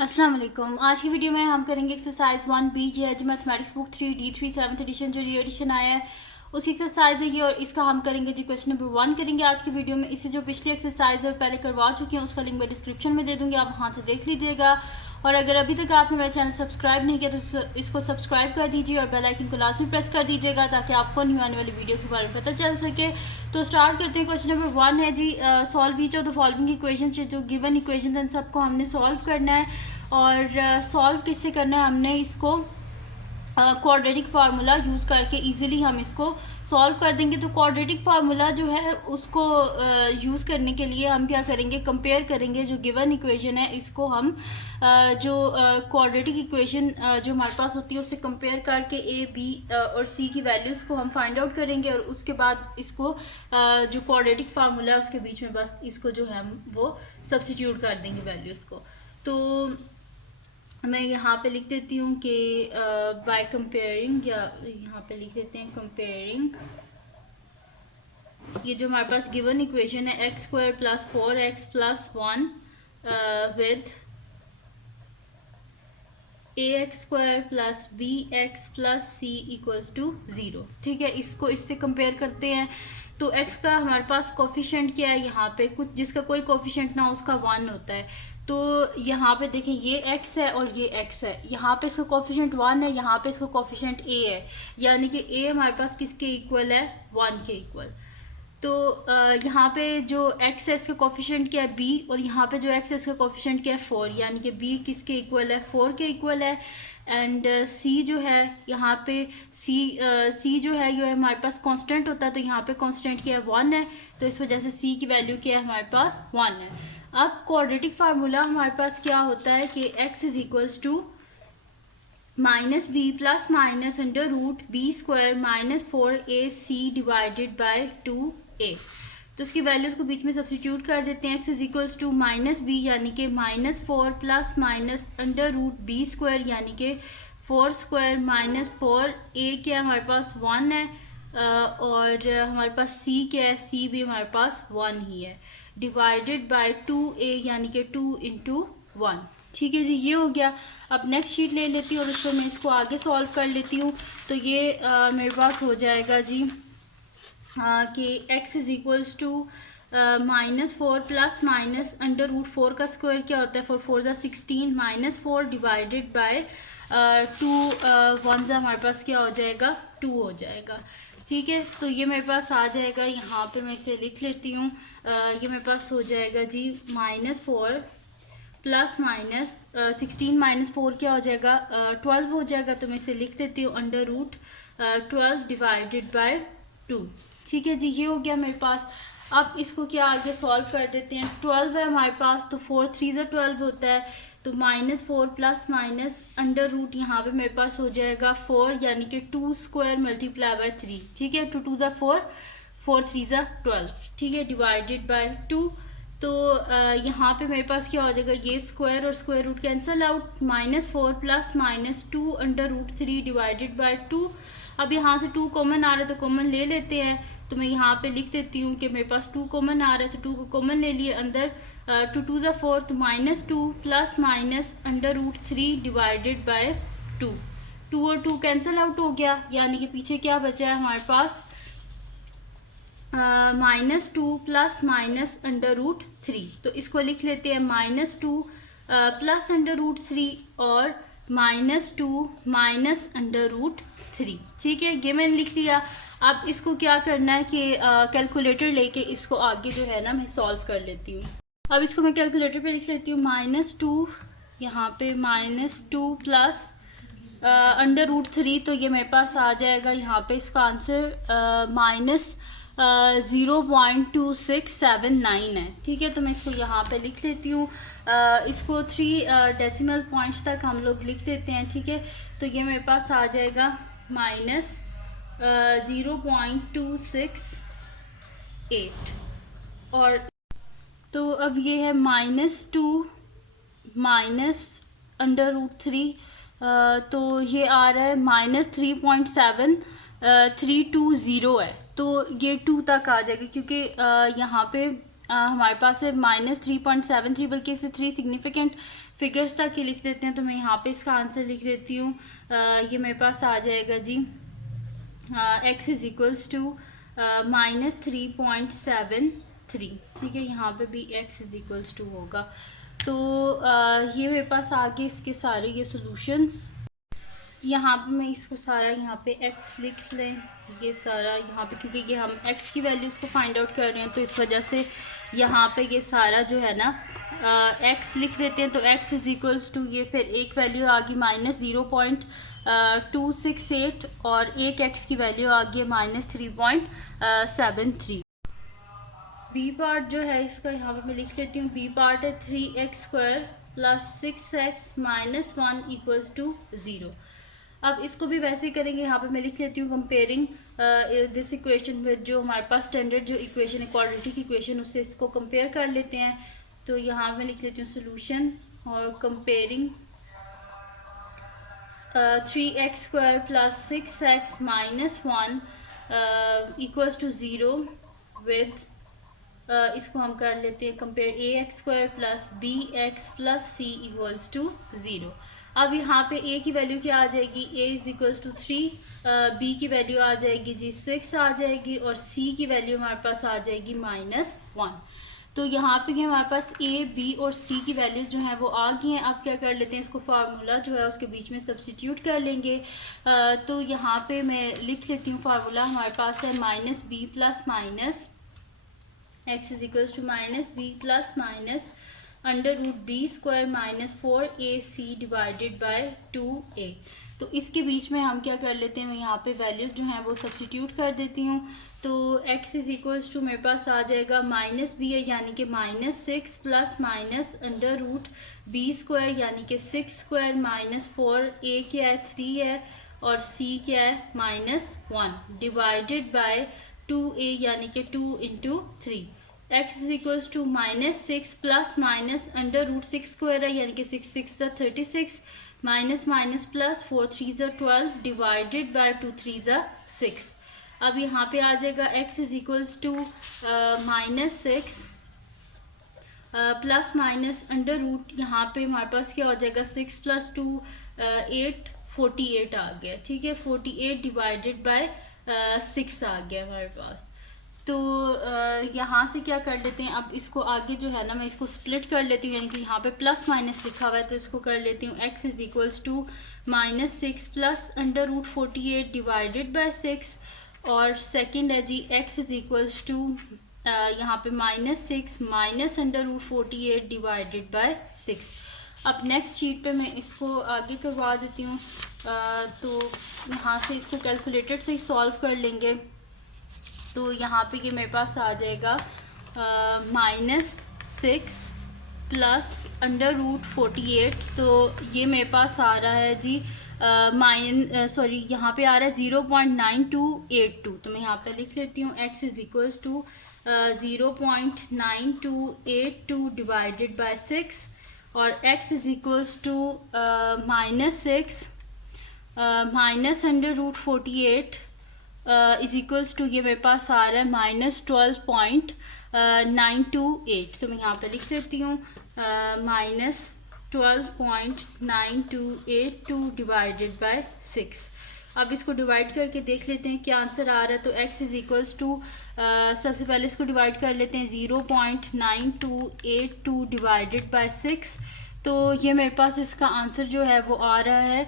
अस्सलाम वालेकुम। आज की वीडियो में हम करेंगे एक्सरसाइज 1B। ये है जो mathematics book 3D3 7th addition जो री एडिशन आया है उसी एक्सरसाइज है ये, और इसका हम करेंगे जी क्वेश्चन नंबर 1 करेंगे आज की वीडियो में। इससे जो पिछली एक्सरसाइज है पहले करवा चुकी हैं, उसका लिंक मैं डिस्क्रिप्शन में दे दूँगी, आप वहाँ से देख लीजिएगा। और अगर अभी तक आपने मेरा चैनल सब्सक्राइब नहीं किया तो इसको सब्सक्राइब कर दीजिए और बेल आइकन को लाजमी प्रेस कर दीजिएगा ताकि आपको न्यू आने वाली वीडियोस के बारे में पता चल सके। तो स्टार्ट करते हैं। क्वेश्चन नंबर 1 है जी, solve each of the following equation. जो गिवन इक्वेशन इन सबको हमने सॉल्व करना है। और सॉल्व किससे करना है, हमने इसको क्वाड्रेटिक फार्मूला यूज़ करके इजीली हम इसको सॉल्व कर देंगे। तो क्वाड्रेटिक फार्मूला जो है उसको यूज़ करने के लिए हम क्या करेंगे, कंपेयर करेंगे जो गिवन इक्वेशन है इसको हम जो क्वाड्रेटिक इक्वेशन जो हमारे पास होती है उससे कंपेयर करके ए बी और सी की वैल्यूज़ को हम फाइंड आउट करेंगे, और उसके बाद इसको जो क्वाड्रेटिक फार्मूला है उसके बीच में बस इसको जो है हम वो सब्स्टिट्यूट कर देंगे वैल्यूज़ को। तो मैं यहाँ पे लिख देती हूँ कि बाय कंपेयरिंग, या यहाँ पे लिख देते हैं कंपेयरिंग ये जो हमारे पास गिवन इक्वेशन है x square plus 4x plus 1 with ax square plus bx plus c equals to 0। ठीक है, इसको इससे कंपेयर करते हैं। तो x का हमारे पास कोफिशिएंट क्या है, यहाँ पे कुछ जिसका कोई कोफिशिएंट ना हो उसका 1 होता है। तो यहाँ पे देखें ये x है और ये x है, यहाँ पे इसका कोफिशिएंट 1 है, यहाँ पे इसका कोफिशिएंट a है, यानी कि a हमारे पास किसके इक्वल है, 1 के इक्वल। तो यहाँ पे जो x है इसका कोफिशिएंट क्या है, b, और यहाँ पे जो x है इसका कोफिशिएंट क्या है, 4, यानी कि b किसके इक्वल है, 4 के इक्वल है। एंड c जो है यहाँ पे c जो है ये हमारे पास कांस्टेंट होता है, तो यहाँ पे कांस्टेंट क्या है, 1 है, तो इस वजह से c की वैल्यू क्या है हमारे पास 1 है। अब क्वाड्रेटिक फार्मूला हमारे पास क्या होता है कि x is equals to minus b plus minus under root b square minus 4ac divided by 2a। तो इसकी वैल्यूज को बीच में सब्स्टिट्यूट कर देते हैं। x is equals to minus b यानी कि -4 plus minus under root b square यानी कि 4 स्क्वायर माइनस 4a क्या हमारे पास 1 है, और हमारे पास c क्या है, c भी हमारे पास 1 ही है, डिवाइडेड बाय 2a यानी कि 2 इंटू 1। ठीक है जी, ये हो गया। अब नेक्स्ट शीट ले लेती हूँ और उसको मैं इसको आगे सॉल्व कर लेती हूँ। तो ये मेरे पास हो जाएगा जी कि x is equals to -4 plus minus under root 4 का स्क्वायर क्या होता है, 4 4 ज़ा 16 -4 डिवाइडेड बाय 2 1 ज़ा हमारे पास क्या हो जाएगा, 2 हो जाएगा। ठीक है, तो ये मेरे पास आ जाएगा, यहाँ पे मैं इसे लिख लेती हूँ। ये मेरे पास हो जाएगा जी -4 प्लस माइनस 16 माइनस 4 क्या हो जाएगा, 12 हो जाएगा। तो मैं इसे लिख देती हूँ अंडर रूट 12 डिवाइडेड बाय 2। ठीक है जी, ये हो गया मेरे पास। अब इसको क्या आगे सॉल्व कर देते हैं। 12 है हमारे पास, तो 4 3 ज़ा 12 होता है, तो -4 प्लस माइनस अंडर रूट यहाँ पे मेरे पास हो जाएगा 4 यानी कि 2 स्क्वायर मल्टीप्लाई बाय 3। ठीक है, 2 2 ज़ा 4, 4 3 ज़ा 12। ठीक है, डिवाइडेड बाय 2। तो यहाँ पे मेरे पास क्या हो जाएगा, ये स्क्वायर और square root cancel out, -4 plus minus 2 under root 3 divided by 2। अब यहाँ से 2 कॉमन आ रहा है तो कॉमन ले लेते हैं। तो मैं यहाँ पे लिख देती हूँ कि मेरे पास 2 कॉमन आ रहा है, तो 2 को कॉमन ले लिए अंदर, 2 2 ज़ा 4, तो -2 plus minus under root 3 divided by 2। 2 और 2 कैंसिल आउट हो गया, यानी कि पीछे क्या बचा है हमारे पास, -2 प्लस माइनस अंडर रूट 3। तो इसको लिख लेते हैं -2 प्लस अंडर रूट 3 और -2 माइनस अंडर रूट 3। ठीक है, ये मैंने लिख लिया। अब इसको क्या करना है कि कैलकुलेटर लेके इसको आगे जो है ना मैं सॉल्व कर लेती हूँ। अब इसको मैं कैलकुलेटर पे लिख लेती हूँ, -2 यहाँ पे -2 प्लस अंडर रूट 3, तो ये मेरे पास आ जाएगा यहाँ पे इसका आंसर -0.2679 है। ठीक है, तो मैं इसको यहाँ पे लिख लेती हूँ। इसको 3 डेसिमल पॉइंट्स तक हम लोग लिख देते हैं। ठीक है, तो ये मेरे पास आ जाएगा -0.268। और तो अब ये है -2 माइनस अंडर रूट 3, तो ये आ रहा है -3.7320 है। तो ये 2 तक आ जाएगा क्योंकि यहाँ पे हमारे पास है -3.73, बल्कि इसे 3 सिग्निफिकेंट फिगर्स तक ही लिख देते हैं। तो मैं यहाँ पे इसका आंसर लिख देती हूँ। ये मेरे पास आ जाएगा जी x इज़ इक्वल्स टू -3.73। ठीक है, यहाँ पे भी x इज़ इक्वल्स टू होगा। तो ये मेरे पास आगे इसके सारे ये सॉल्यूशंस, यहाँ पे मैं इसको सारा यहाँ पे x लिख लें, ये सारा यहाँ पे, क्योंकि ये हम x की वैल्यूज़ को फाइंड आउट कर रहे हैं तो इस वजह से यहाँ पे ये सारा जो है ना x लिख देते हैं। तो x इज़ इक्वल्स टू, ये फिर एक वैल्यू आ गई -0.268 और एक x की वैल्यू आ गई -3.73। बी पार्ट जो है इसका यहाँ पे मैं लिख लेती हूँ। बी पार्ट है 3x² + 6x - 1 इक्वल्स टू 0। अब इसको भी वैसे ही करेंगे। यहाँ पे मैं लिख लेती हूँ कंपेयरिंग दिस इक्वेशन विद जो हमारे पास स्टैंडर्ड जो इक्वेशन है, क्वाड्रेटिक इक्वेशन, उससे इसको कंपेयर कर लेते हैं। तो यहाँ मैं लिख लेती हूँ सोल्यूशन और comparing 3x² + 6x - 1 equals to 0 with इसको हम कर लेते हैं compare ax² + bx + c equals to 0। अब यहाँ पे a की वैल्यू क्या आ जाएगी, a is equals to 3, b की वैल्यू आ जाएगी जी 6 आ जाएगी, और c की वैल्यू हमारे पास आ जाएगी -1। तो यहाँ पे हमारे पास a, b और c की वैल्यूज़ जो हैं वो आ गई हैं। अब क्या कर लेते हैं, इसको फार्मूला जो है उसके बीच में सब्स्टिट्यूट कर लेंगे। तो यहाँ पे मैं लिख लेती हूँ फार्मूला, हमारे पास है -b + x is equals to -b + √b² - 4ac divided by 2a। तो इसके बीच में हम क्या कर लेते हैं, मैं यहाँ पे वैल्यूज़ जो हैं वो सब्स्टिट्यूट कर देती हूँ। तो x इज इक्वल्स टू मेरे पास आ जाएगा -b है यानी कि -6 + √b² यानी कि 6² - 4a क्या है 3 है, और c क्या है -1 डिवाइडेड बाय 2a यानी कि 2 × 3। x इज इक्वल्स टू -6 + √6² है यानी कि 6 6 36 माइनस प्लस 4 3 12 डिवाइडेड बाय 2 3 6। अब यहाँ पे आ जाएगा x is equals to -6 plus minus under root, यहाँ पे हमारे पास क्या हो जाएगा 6 + 2 8 48 आ गया। ठीक है, 48 डिवाइडेड बाय 6 आ गया हमारे पास। तो यहाँ से क्या कर लेते हैं, अब इसको आगे जो है ना मैं इसको स्प्लिट कर लेती हूँ, यानी कि यहाँ पे प्लस माइनस लिखा हुआ है तो इसको कर लेती हूँ x is equals to -6 plus √48 divided by 6, और सेकंड है जी x इज इक्वल्स टू यहाँ पे -6 माइनस √48 डिवाइडेड बाय 6। अब नेक्स्ट शीट पे मैं इसको आगे करवा देती हूँ। तो यहाँ से इसको कैलकुलेटर से ही सॉल्व कर लेंगे। तो यहाँ पे ये मेरे पास आ जाएगा -6 प्लस √48, तो ये मेरे पास आ रहा है जी यहाँ पे आ रहा है 0.9282। तो मैं यहाँ पे लिख लेती हूँ x is equals to 0.9282 divided by 6, और x is equals to -6 minus √48 is equals to ये मेरे पास आ रहा है -12.928। तो मैं यहाँ पे लिख लेती हूँ -12.9282 डिवाइडेड बाय 6। अब इसको डिवाइड करके देख लेते हैं क्या आंसर आ रहा है। तो x इज इक्वल्स टू सबसे पहले इसको डिवाइड कर लेते हैं 0.9282 डिवाइडेड बाय 6। तो ये मेरे पास इसका आंसर जो है वो आ रहा है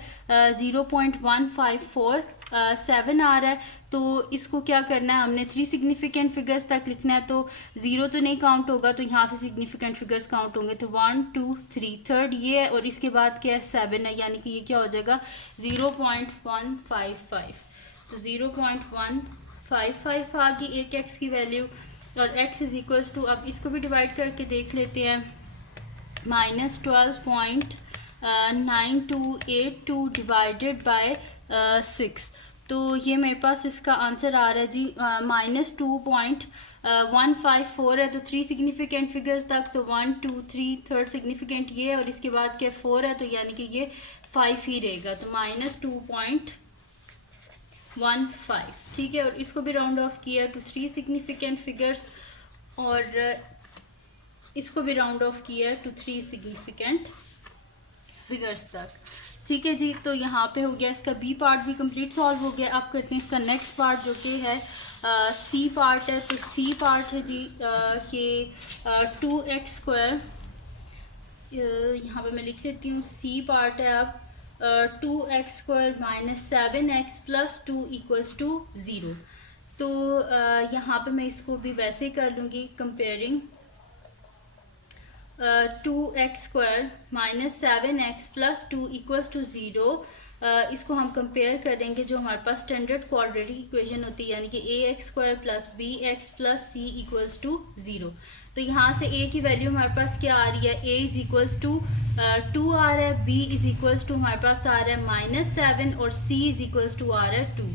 0.1547 आ रहा है। तो इसको क्या करना है, हमने 3 सिग्निफिकेंट फिगर्स तक लिखना है। तो 0 तो नहीं काउंट होगा, तो यहाँ से सिग्निफिकेंट फिगर्स काउंट होंगे। तो 1 2 3 थर्ड ये है, और इसके बाद क्या है 7 है, यानी कि ये क्या हो जाएगा 0.155। तो 0.155 आ गई एक x की वैल्यू, और x इज इक्वल्स टू, अब इसको भी डिवाइड करके देख लेते हैं, -12.9282 डिवाइडेड बाय 6। तो ये मेरे पास इसका आंसर आ रहा है जी -2.154 है। तो 3 सिग्निफिकेंट फिगर्स तक, तो 1 2 3 थर्ड सिग्निफिकेंट ये है, और इसके बाद क्या 4 है, तो यानी कि ये 5 ही रहेगा। तो -2.15। ठीक है, और इसको भी राउंड ऑफ किया टू 3 सिग्निफिकेंट फिगर्स, और इसको भी राउंड ऑफ किया है टू 3 सिग्निफिकेंट फिगर्स तक। ठीक है जी, तो यहाँ पे हो गया इसका बी पार्ट भी कंप्लीट सॉल्व हो गया। अब करते हैं इसका नेक्स्ट पार्ट जो कि है सी पार्ट है। तो सी पार्ट है जी कि 2x², यहाँ पे मैं लिख लेती हूँ सी पार्ट है अब 2x² minus 7x plus 2 equals to 0। तो यहाँ पे मैं इसको भी वैसे ही कर लूँगी comparing 2x² minus 7x plus 2 equals to 0। इसको हम कंपेयर करेंगे जो हमारे पास स्टैंडर्ड क्वाड्रेटिक इक्वेशन होती है, यानी कि ax² plus bx plus c equals to 0। तो यहाँ से a की वैल्यू हमारे पास क्या आ रही है, a इज इक्वल्स टू 2 आ रहा है, b इज इक्वल्स टू हमारे पास आ रहा है -7 और c इज इक्वल्स टू आ रहा है 2।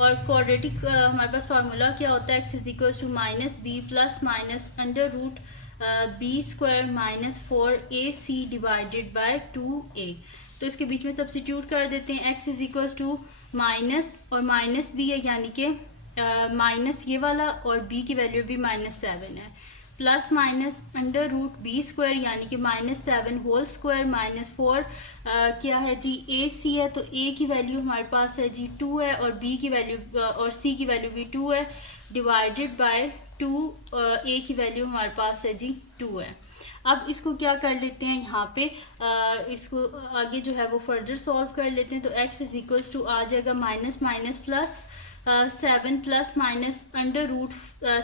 और क्वाड्रेटिक हमारे पास फार्मूला क्या होता है, x is equals to minus b plus minus under root b² minus 4ac divided by 2a। तो इसके बीच में सब्स्टिट्यूट कर देते हैं, x is equals to minus और माइनस b है यानी कि माइनस ये वाला और b की वैल्यू भी -7 है, plus minus under root b² यानी कि -7 होल स्क्वायर माइनस 4 क्या है जी ac है। तो a की वैल्यू हमारे पास है जी 2 है और b की वैल्यू और c की वैल्यू भी 2 है, डिवाइडेड बाय 2 a की वैल्यू हमारे पास है जी 2 है। अब इसको क्या कर लेते हैं, यहाँ पे इसको आगे जो है वो फर्दर सॉल्व कर लेते हैं। तो x इज इक्वल्स टू आ जाएगा minus minus plus 7 plus minus under root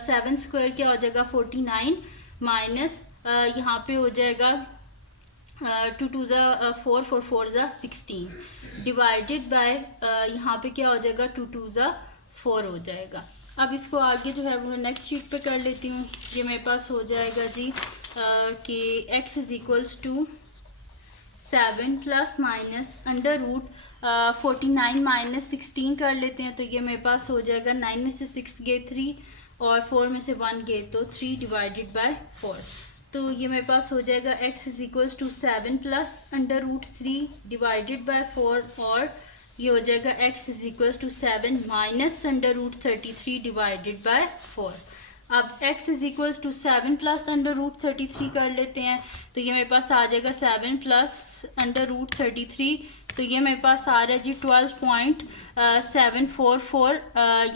7² क्या हो जाएगा 49 माइनस यहाँ पे हो जाएगा 2 2 ज़ा 4 4 4 ज़ा 16 डिवाइडेड बाय यहाँ पे क्या हो जाएगा 2 2 ज़ा 4 हो जाएगा। अब इसको आगे जो है वो मैं नेक्स्ट शीट पे कर लेती हूँ। ये मेरे पास हो जाएगा जी कि x is equals to 7 plus minus under root 49 minus 16 कर लेते हैं। तो ये मेरे पास हो जाएगा 9 में से 6 गए 3 और 4 में से 1 गए तो 3 डिवाइडेड बाय 4। तो ये मेरे पास हो जाएगा x is equals to 7 plus under root 3 divided by 4 और ये हो जाएगा x is equals to 7 minus under root 33 divided by 4। अब x is equals to 7 plus under root 33 कर लेते हैं। तो ये मेरे पास आ जाएगा 7 प्लस अंडर रूट 33। तो ये मेरे पास आ रहा है जी 12.744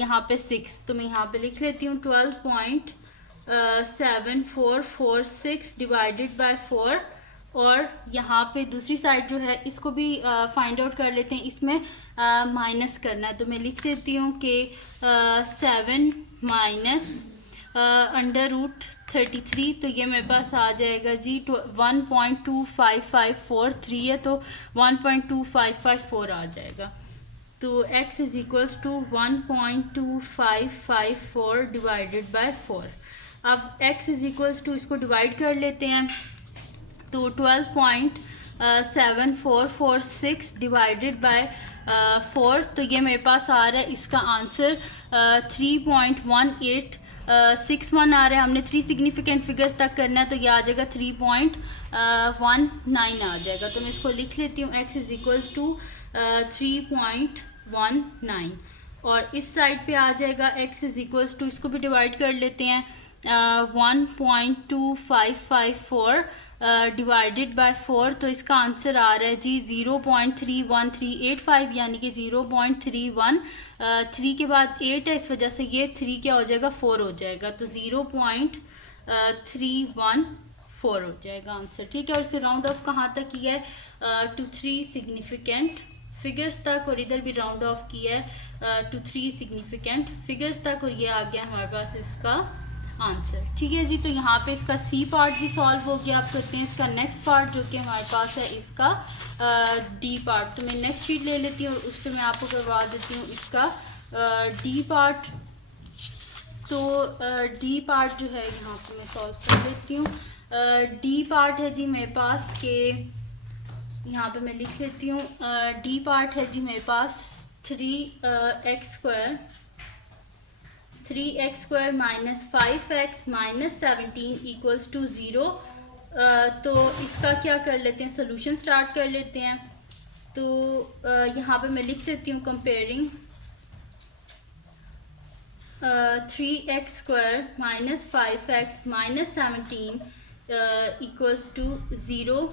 यहाँ पे 6। तो मैं यहाँ पे लिख लेती हूँ 12.7446 डिवाइडेड बाय 4। और यहाँ पे दूसरी साइड जो है इसको भी फाइंड आउट कर लेते हैं, इसमें माइनस करना है। तो मैं लिख देती हूँ कि 7 माइनस अंडर रूट 33। तो ये मेरे पास आ जाएगा जी 1.25543 है, तो 1.2554 आ जाएगा। तो x is equals to 1.2554 divided by 4। अब x इज इक्वल्स टू इसको डिवाइड कर लेते हैं। तो 12.7446 डिवाइडेड बाय 4। तो ये मेरे पास आ रहा है इसका आंसर 3.1861 आ रहा है। हमने 3 सिग्निफिकेंट फिगर्स तक करना है तो ये आ जाएगा 3.19 आ जाएगा। तो मैं इसको लिख लेती हूँ x इज इक्वल्स टू 3.19 और इस साइड पे आ जाएगा x इज इक्वल्स टू, इसको भी डिवाइड कर लेते हैं 1.2554 डिवाइडेड बाय 4। तो इसका आंसर आ रहा है जी 0.31385 यानी कि 0.313 के बाद 8 है, इस वजह से ये 3 क्या हो जाएगा 4 हो जाएगा। तो 0.314 हो जाएगा आंसर। ठीक है, और इसे राउंड ऑफ कहाँ तक किया है टू 3 सिग्निफिकेंट फिगर्स तक, और इधर भी राउंड ऑफ किया है टू 3 सिग्निफिकेंट फिगर्स तक, और ये आ गया हमारे पास इसका आंसर। ठीक है जी, तो यहाँ पे इसका सी पार्ट भी सॉल्व हो गया। आप करते हैं इसका नेक्स्ट पार्ट जो कि हमारे पास है इसका डी पार्ट। तो मैं नेक्स्ट शीट ले लेती हूँ और उस पर मैं आपको करवा देती हूँ इसका डी पार्ट। तो डी पार्ट जो है यहाँ पे मैं सॉल्व कर लेती हूँ। डी पार्ट है जी मेरे पास के यहाँ पे मैं लिख लेती हूँ डी पार्ट है जी मेरे पास 3x² minus 5x minus 17 equals to 0। तो इसका क्या कर लेते हैं, सोल्यूशन स्टार्ट कर लेते हैं। तो यहाँ पे मैं लिख देती हूँ comparing 3x² minus 5x minus 17 equals to 0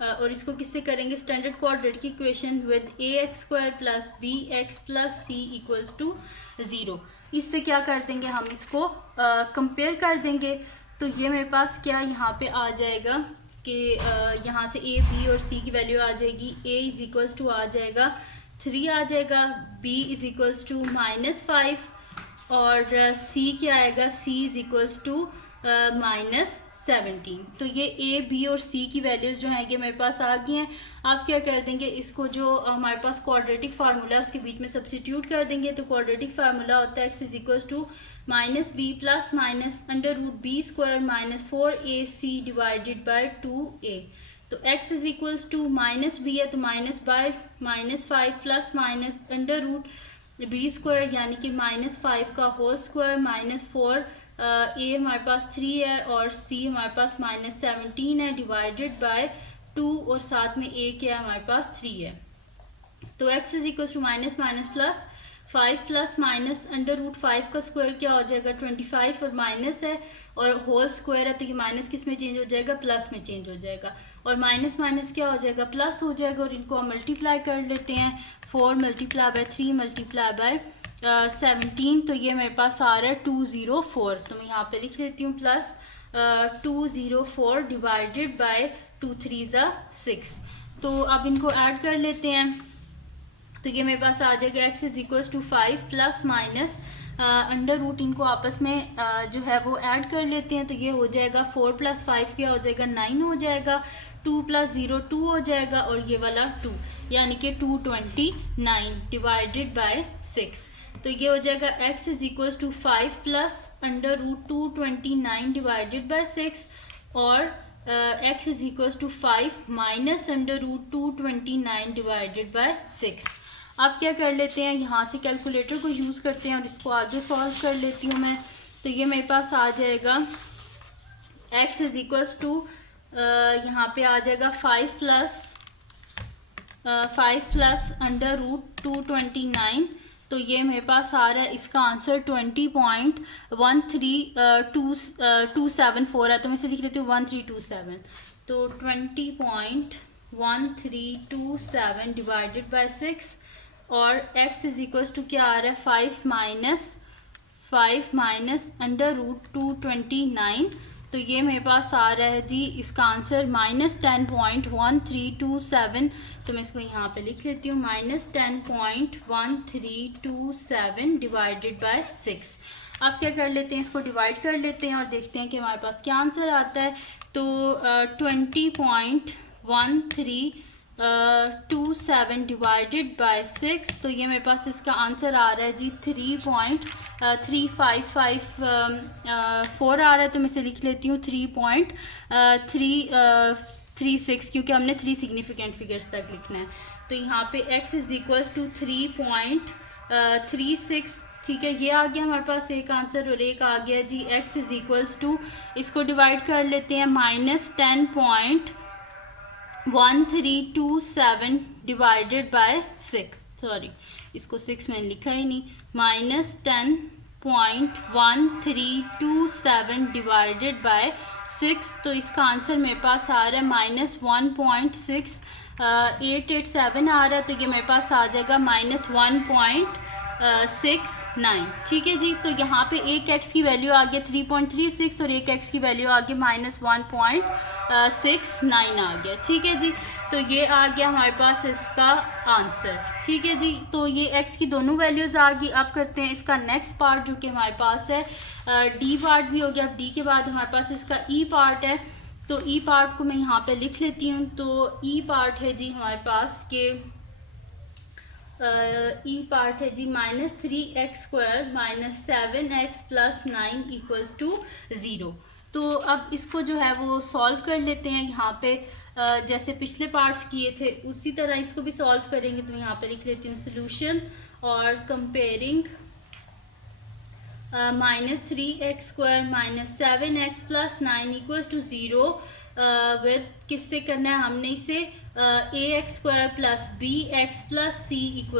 और इसको किससे करेंगे, स्टैंडर्ड कोऑर्डिनेट की equation with ax² plus bx plus c equals to 0। इससे क्या कर देंगे, हम इसको कंपेयर कर देंगे। तो ये मेरे पास क्या यहाँ पे आ जाएगा कि यहाँ से a b और c की वैल्यू आ जाएगी। a इज इक्वल्स टू आ जाएगा 3 आ जाएगा, b इज इक्वल्स टू -5 और c क्या आएगा, c इज इक्वल्स टू -17। तो ये a b और c की वैल्यूज़ जो हैं ये मेरे पास आ गई हैं। आप क्या कर देंगे, इसको जो हमारे पास क्वाड्रेटिक फार्मूला है उसके बीच में सब्स्टिट्यूट कर देंगे। तो क्वाड्रेटिक फार्मूला होता है x is equals to -b plus minus √b² -4ac divided by 2a। तो x is equals to -b है तो -5 प्लस माइनस √b² यानी कि -5 का होल स्क्वायर -4 a हमारे पास 3 है और c हमारे पास -17 है डिवाइडेड बाय 2 और साथ में a क्या है हमारे पास 3 है। तो x is equal to minus plus 5 plus minus √5 का स्क्वायर क्या हो जाएगा 25 और माइनस है और होल स्क्वायर है तो ये माइनस किस में चेंज हो जाएगा, प्लस में चेंज हो जाएगा और माइनस माइनस क्या हो जाएगा, प्लस हो जाएगा। और इनको हम मल्टीप्लाई कर लेते हैं, 4 मल्टीप्लाई बाय 3 मल्टीप्लाई बाय 17। तो ये मेरे पास आ रहा है 204। तो मैं यहाँ पे लिख लेती हूँ प्लस 204 डिवाइडेड बाय 2 3 6। तो अब इनको ऐड कर लेते हैं। तो ये मेरे पास आ जाएगा x is equals to 5 plus minus √ इनको आपस में जो है वो ऐड कर लेते हैं। तो ये हो जाएगा 4 + 5 क्या हो जाएगा 9 हो जाएगा, 2 + 0 2 हो जाएगा और ये वाला 2 यानी कि 229 डिवाइडेड बाय 6। तो ये हो जाएगा x is equals to 5 plus √229 divided by 6 और x is equals to 5 minus √229 divided by 6। अब क्या कर लेते हैं, यहाँ से कैलकुलेटर को यूज़ करते हैं और इसको आगे सॉल्व कर लेती हूँ मैं। तो ये मेरे पास आ जाएगा x इज इक्वल्स टू यहाँ पे आ जाएगा 5 प्लस √229। तो ये मेरे पास आ रहा है, इसका आंसर 20.13274 है। तो मैं इसे लिख लेती हूँ 1327। तो 20.1327 डिवाइडेड बाय 6 और x इज इक्वल्स टू क्या आ रहा है 5 माइनस √229। तो ये मेरे पास आ रहा है जी इसका आंसर -10.1327। तो मैं इसको यहाँ पे लिख लेती हूँ -10.1327 डिवाइडेड बाय 6। अब क्या कर लेते हैं, इसको डिवाइड कर लेते हैं और देखते हैं कि हमारे पास क्या आंसर आता है। तो 20.1327 डिवाइडेड बाय 6। तो ये मेरे पास इसका आंसर आ रहा है जी 3.3554 आ रहा है। तो मैं इसे लिख लेती हूँ 3.336 क्योंकि हमने 3 सिग्निफिकेंट फिगर्स तक लिखना है। तो यहाँ पे x इज इक्वल्स टू 3.36। ठीक है, ये आ गया हमारे पास एक आंसर और एक आ गया जी x इज इक्वल्स टू, इसको डिवाइड कर लेते हैं -10.1327 डिवाइडेड बाय 6। सॉरी, इसको 6 मैंने लिखा ही नहीं, -10.1327 डिवाइडेड बाय 6। तो इसका आंसर मेरे पास आ रहा है -1.6887 आ रहा है। तो ये मेरे पास आ जाएगा -1.69। ठीक है जी। तो यहाँ पे एक x की वैल्यू आ गया 3.36 और एक x की वैल्यू आ गई -1.69 आ गया। ठीक है जी। तो ये आ गया हमारे पास इसका आंसर। ठीक है जी। तो ये x की दोनों वैल्यूज़ आ गई। अब करते हैं इसका नेक्स्ट पार्ट जो कि हमारे पास है d पार्ट भी हो गया। अब d के बाद हमारे पास इसका e पार्ट है। तो e पार्ट को मैं यहाँ पे लिख लेती हूँ। तो e पार्ट है जी हमारे पास के ई पार्ट है जी -3x² - 7x + 9 = 0। तो अब इसको जो है वो सॉल्व कर लेते हैं। यहाँ पे जैसे पिछले पार्ट्स किए थे उसी तरह इसको भी सॉल्व करेंगे। तो यहाँ पे लिख लेती हूँ सोल्यूशन और कंपेयरिंग -3x² - 7x + 9 = 0 विद किससे करना है हमने इसे ax² + bx + c =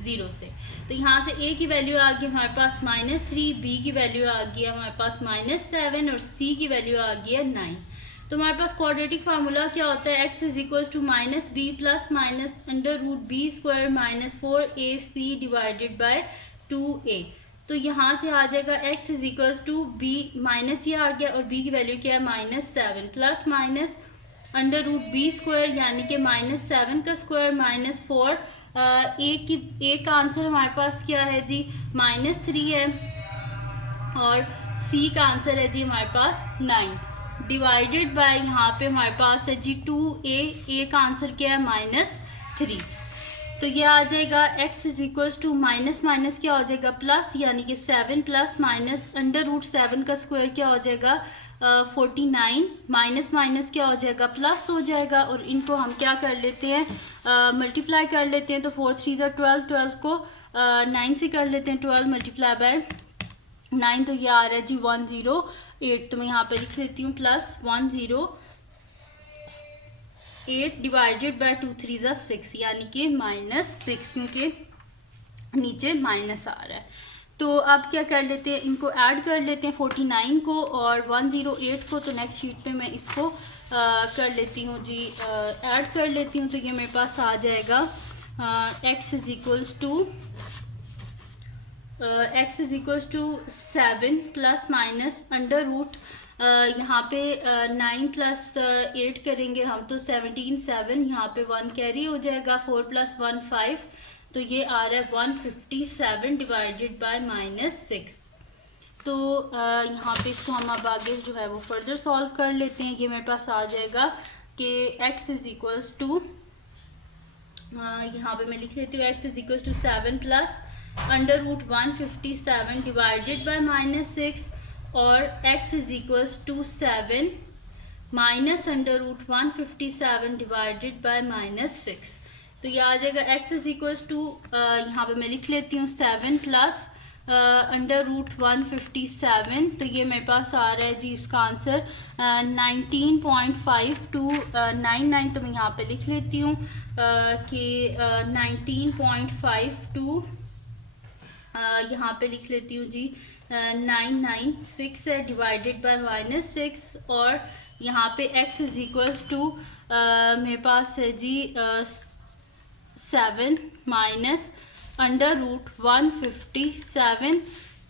0 से। तो यहाँ से a की वैल्यू आ गई हमारे पास -3, b की वैल्यू आ गई हमारे पास -7 और c की वैल्यू आ गई है 9। तो हमारे पास क्वाड्रेटिक फार्मूला क्या होता है, x is equal to minus b plus minus under root b square minus 4ac divided by 2a। तो यहाँ से आ जाएगा x is equal to b, minus ये आ गया और b की वैल्यू क्या है -7 plus minus under root b square यानी कि -7 का स्क्वायर माइनस 4। ए का आंसर हमारे पास क्या है जी -3 है और सी का आंसर है जी हमारे पास 9 डिवाइडेड बाय यहाँ पे हमारे पास है जी 2a। ए का आंसर क्या है -3। तो ये आ जाएगा x is equal to minus minus क्या हो जाएगा प्लस, यानी कि 7 प्लस माइनस अंडर रूट 7 का स्क्वायर क्या हो जाएगा 49 माइनस माइनस क्या हो जाएगा प्लस हो जाएगा। और इनको हम क्या कर लेते हैं मल्टीप्लाई कर लेते हैं। तो 4 3 12, 12 को 9 से कर लेते हैं, 12 मल्टीप्लाई बाय 9 तो ये आ रहा है जी 108। तो मैं यहाँ पे लिख लेती हूँ प्लस 108 डिवाइडेड बाय 2 3 6 यानी कि -6 क्योंकि नीचे माइनस आ रहा है। तो अब क्या कर लेते हैं, इनको ऐड कर लेते हैं 49 को और 108 को। तो नेक्स्ट शीट पे मैं इसको कर लेती हूँ जी, ऐड कर लेती हूँ। तो ये मेरे पास आ जाएगा x is equals to 7 plus minus under root यहाँ पे 9 प्लस 8 करेंगे हम तो 17 7 यहाँ पे 1 कैरी हो जाएगा 4 प्लस 1 5। तो ये आ रहा है 157 डिवाइडेड बाय -6। तो यहाँ पे इसको हम अब आगे जो है वो फर्दर सॉल्व कर लेते हैं। ये मेरे पास आ जाएगा कि x इज इक्वल्स टू यहाँ पे मैं लिख लेती हूँ x is equals to 7 plus under root 157 divided by -6 और x is equals to 7 minus under root 157 divided by -6। तो ये आ जाएगा x इज इक्वल्स टू यहाँ पे मैं लिख लेती हूँ 7 प्लस अंडर रूट 157। तो ये मेरे पास आ रहा है जी इसका आंसर 19.5299। तो मैं यहाँ पे लिख लेती हूँ कि 19.52 यहाँ पे लिख लेती हूँ जी 996 है डिवाइडेड बाय -6 और यहाँ पे x इज इक्वल्स टू मेरे पास है जी 7 माइनस अंडर रूट 157।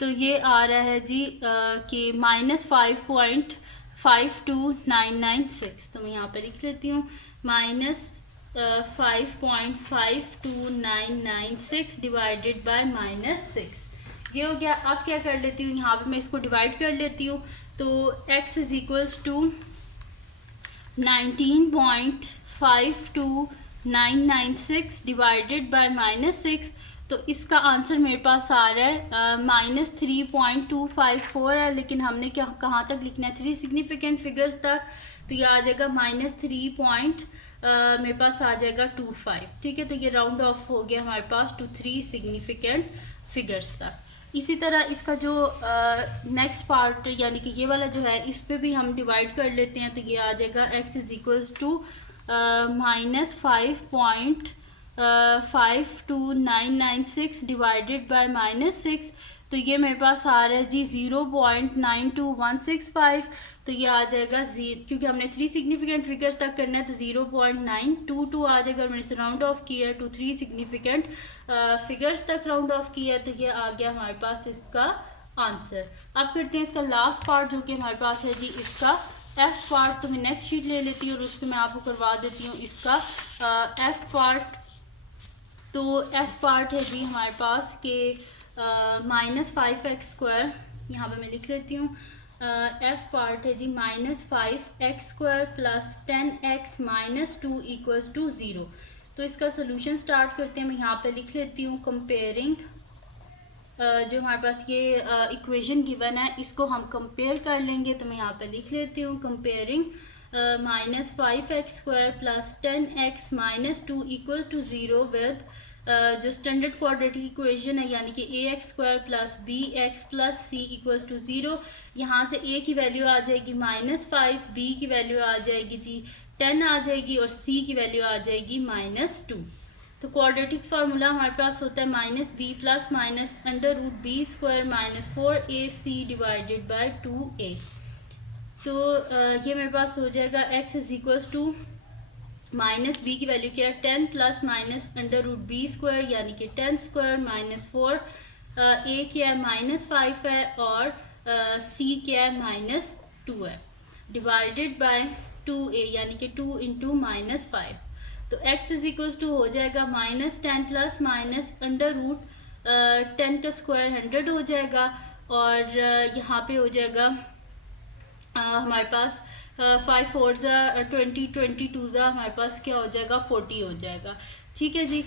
तो ये आ रहा है जी कि -5.52996। तो मैं यहाँ पे लिख लेती हूँ -5.52996 डिवाइडेड बाय -6। ये हो गया। अब क्या कर लेती हूँ, यहाँ पे मैं इसको डिवाइड कर लेती हूँ। तो x is equals to 19.52996 divided by -6। तो इसका आंसर मेरे पास आ रहा है -3.254 है, लेकिन हमने क्या कहाँ तक लिखना है 3 सिग्निफिकेंट फिगर्स तक। तो ये आ जाएगा -3 मेरे पास आ जाएगा 25। ठीक है, तो ये राउंड ऑफ हो गया हमारे पास टू 3 सिग्निफिकेंट फिगर्स तक। इसी तरह इसका जो नेक्स्ट पार्ट यानी कि ये वाला जो है इस पे भी हम डिवाइड कर लेते हैं। तो ये आ जाएगा x is equals to -5.52996 divided by -6। तो ये मेरे पास आ रहा है जी 0.92165। तो ये आ जाएगा क्योंकि हमने 3 सिग्निफिकेंट फिगर्स तक करना है तो 0.922 आ जाएगा। मैंने इसे राउंड ऑफ किया टू 3 सिग्निफिकेंट फिगर्स तक राउंड ऑफ किया। तो ये आ गया हमारे पास इसका आंसर। अब करते हैं इसका लास्ट पार्ट जो कि हमारे पास है जी इसका एफ पार्ट। तो मैं नेक्स्ट शीट ले लेती हूँ और उसको मैं आपको करवा देती हूँ इसका एफ पार्ट। तो एफ पार्ट है जी हमारे पास के -5x²। यहाँ पे मैं लिख लेती हूँ एफ पार्ट है जी -5x² plus 10x minus 2 equals to 0। तो इसका सोल्यूशन स्टार्ट करते हैं। मैं यहाँ पे लिख लेती हूँ कंपेयरिंग जो हमारे पास ये इक्वेशन गिवन है इसको हम कंपेयर कर लेंगे। तो मैं यहाँ पे लिख लेती हूँ comparing -5x² plus 10x minus 2 equals to 0 with जो स्टैंडर्ड क्वाड्रेटिक इक्वेशन है यानी कि ax² plus bx plus c equals to 0। यहाँ से a की वैल्यू आ जाएगी -5, b की वैल्यू आ जाएगी जी 10 आ जाएगी और c की वैल्यू आ जाएगी -2। तो क्वाड्रेटिक फार्मूला हमारे पास होता है -b plus minus under root b square minus 4ac divided by 2a। तो ये मेरे पास हो जाएगा x is equals to minus b की वैल्यू क्या है 10 plus minus under root b square यानी कि 10 स्क्वायर माइनस 4, a क्या है -5 है और c क्या है -2 है, डिवाइडेड बाय 2a यानी कि 2 इंटू -5। तो x इज इक्वल्स टू हो जाएगा -10 प्लस माइनस अंडर रूट 10 का स्क्वायर 100 हो जाएगा और यहाँ पे हो जाएगा हमारे पास 5 4 ज़ा 20 22 ज़ा हमारे पास क्या हो जाएगा 40 हो जाएगा। ठीक है जी।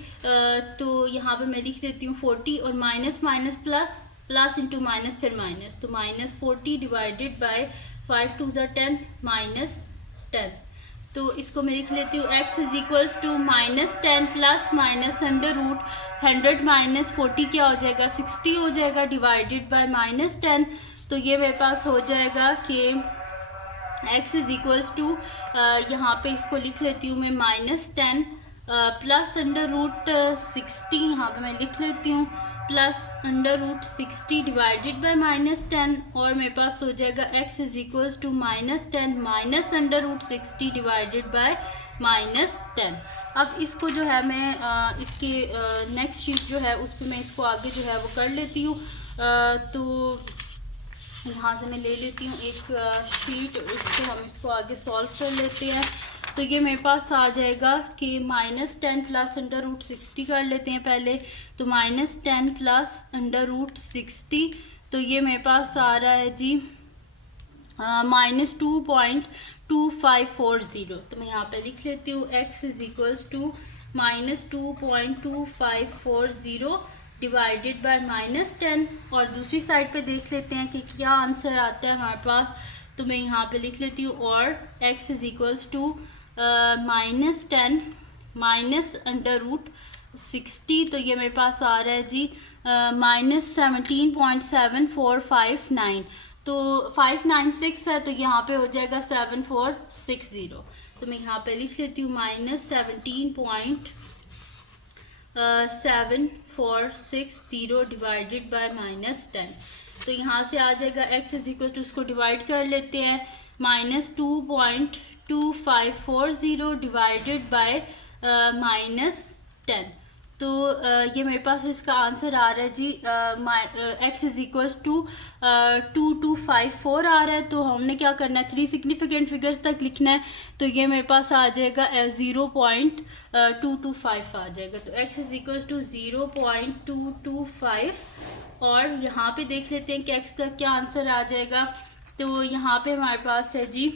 तो यहाँ पे मैं लिख देती हूँ 40 और minus minus plus, plus into minus फिर माइनस, तो -40 डिवाइडेड बाय 5 2 ज़ा 10 -10। तो इसको मैं लिख लेती हूँ x is equals to -10 plus minus under root 100 minus 40 क्या हो जाएगा 60 हो जाएगा, डिवाइडेड बाय -10। तो ये मेरे पास हो जाएगा कि x इज इक्वल्स टू यहाँ पे इसको लिख लेती हूँ मैं -10 प्लस अंडर रूट 60, यहाँ पे मैं लिख लेती हूँ plus under root 60 divided by -10 और मेरे पास हो जाएगा x is equals to -10 minus under root 60 divided by -10। अब इसको जो है मैं इसके नेक्स्ट शीट जो है उस पर मैं इसको आगे जो है वो कर लेती हूँ। तो यहाँ से मैं ले लेती हूँ एक शीट, उसको हम इसको आगे सॉल्व कर लेते हैं। तो ये मेरे पास आ जाएगा कि -10 प्लस अंडर रूट 60 कर लेते हैं पहले, तो -10 प्लस अंडर रूट 60, तो ये मेरे पास आ रहा है जी -2.2540। तो मैं यहाँ पे लिख लेती हूँ x is equals to -2.2540 divided by -10 और दूसरी साइड पे देख लेते हैं कि क्या आंसर आता है हमारे पास। तो मैं यहाँ पे लिख लेती हूँ और x is equals to -10 minus under root 60, तो ये मेरे पास आ रहा है जी -17.7459, तो 596 है तो यहाँ पे हो जाएगा 7460। तो मैं यहाँ पे लिख लेती हूँ -17.7460 डिवाइडेड बाय -10। तो यहाँ से आ जाएगा x इज इक्वल टू, उसको डिवाइड कर लेते हैं, -2.2540 डिवाइडेड बाय -10। तो ये मेरे पास इसका आंसर आ रहा है जी x इज इक्वल्स टू 2254 आ रहा है। तो हमने क्या करना है 3 सिग्निफिकेंट फिगर्स तक लिखना है, तो ये मेरे पास आ जाएगा 0.225 आ जाएगा। तो x इज इक्वल्स टू 0.225 और यहाँ पे देख लेते हैं कि x का क्या आंसर आ जाएगा। तो यहाँ पे हमारे पास है जी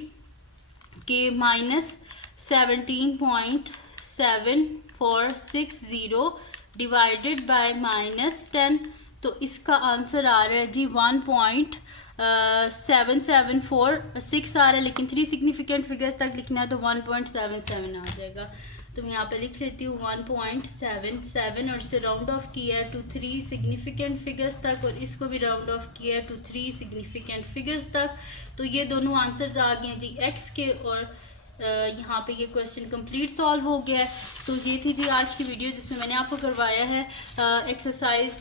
कि -17.7460 डिवाइडेड बाय -10, तो इसका आंसर आ रहा है जी 1.7746 आ रहा है, लेकिन 3 सिग्निफिकेंट फिगर्स तक लिखना है तो 1.77 आ जाएगा। तो मैं यहाँ पे लिख लेती हूँ 1.77 और इसे राउंड ऑफ किया है टू 3 सिग्निफिकेंट फिगर्स तक और इसको भी राउंड ऑफ किया है टू 3 सिग्निफिकेंट फिगर्स तक। तो ये दोनों आंसर्स आ गए हैं जी x के और यहाँ पे ये क्वेश्चन कंप्लीट सॉल्व हो गया है। तो ये थी जी आज की वीडियो जिसमें मैंने आपको करवाया है एक्सरसाइज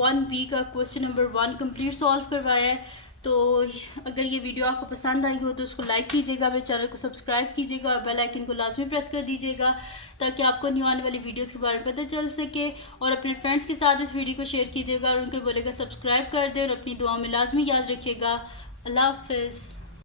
1B का क्वेश्चन नंबर 1 कंप्लीट सॉल्व करवाया है। तो अगर ये वीडियो आपको पसंद आई हो तो उसको लाइक कीजिएगा, मेरे चैनल को सब्सक्राइब कीजिएगा और बेल आइकन को लाजमी प्रेस कर दीजिएगा ताकि आपको न्यू आने वाली वीडियोस के बारे में पता चल सके। और अपने फ्रेंड्स के साथ इस वीडियो को शेयर कीजिएगा और उनको बोलेगा सब्सक्राइब कर दें और अपनी दुआ में लाजमी याद रखिएगा। अल्लाह हाफिज़।